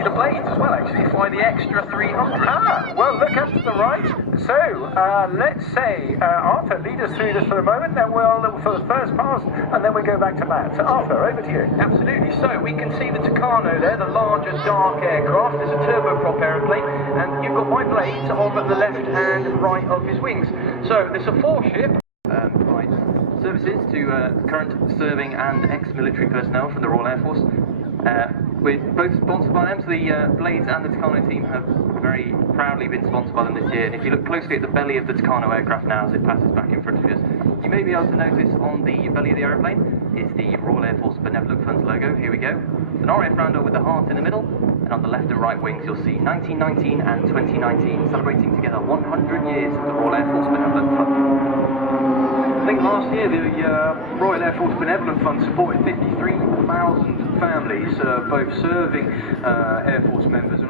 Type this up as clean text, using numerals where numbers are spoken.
The blades as well, actually, fly the extra 300. Ah, well, look up to the right. So, let's say, Arthur, lead us through this for a moment, then we'll look for the first pass, and then we go back to Matt. So, Arthur, over to you. Absolutely. So, we can see the TUCANO there, the larger dark aircraft. It's a turboprop aeroplane, and you've got my blades on the left and right of his wings. So, there's a four-ship. Provides services to current serving and ex-military personnel from the Royal Air Force. We're both sponsored by them, so the Blades and the TUCANO team have very proudly been sponsored by them this year. And if you look closely at the belly of the TUCANO aircraft now as it passes back in front of us, you may be able to notice on the belly of the aeroplane is the Royal Air Force Benevolent Funds logo. Here we go. An RAF rounder with the heart in the middle, and on the left and right wings you'll see 1919 and 2019 celebrating together 100 years of the Royal Air Force Benevolent Fund. I think last year the Royal Air Force Benevolent Fund supported 53,000 families, both serving Air Force members and